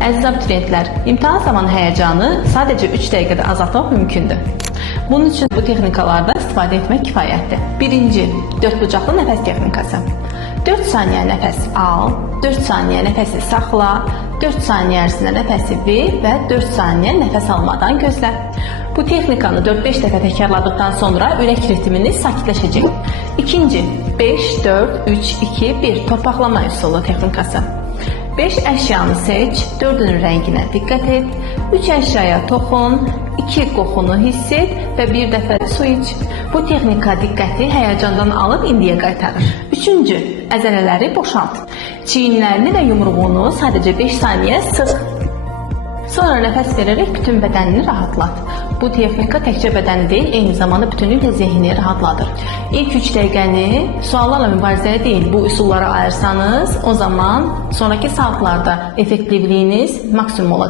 Əziz abituriyentlər, imtahan zamanı həyəcanı sadəcə 3 dəqiqədə azaltmaq mümkündür. Bunun üçün bu texnikalardan istifadə etmək kifayətdir. Birinci, 4 bucaqlı nəfəs texnikası. 4 saniyə nəfəs al, 4 saniyə nəfəsi saxla, 4 saniyə ərzində nəfəsi ver və 4 saniyə nəfəs almadan gözlə. Bu texnikanı 4-5 dəfə təkrarladıqdan sonra ürək ritminiz sakitləşəcək. İkinci, 5, 4, 3, 2, 1 torpaqlama üsulu texnikası. 5 əşyanı seç, 4-ünün rənginə diqqət et, 3 əşyaya toxun, 2 qoxunu hiss et və bir dəfə su iç. Bu texnika diqqəti həyəcandan alıb indiyə qaytarır. Üçüncü, əzələləri boşalt. Çiyinlərini və yumruğunu sadəcə 5 saniyə sıx. Sonra nəfəs verərək bütün bədənini rahatlat. Bu texnika təkcə bədəni deyil, eyni zamanda bütünlüklə zehni rahatladır. İlk 3 dəqiqəni suallarla mübarizəyə deyil, bu üsullara ayırsanız, o zaman sonraki saatlarda effektivliyiniz maksimum olacaq.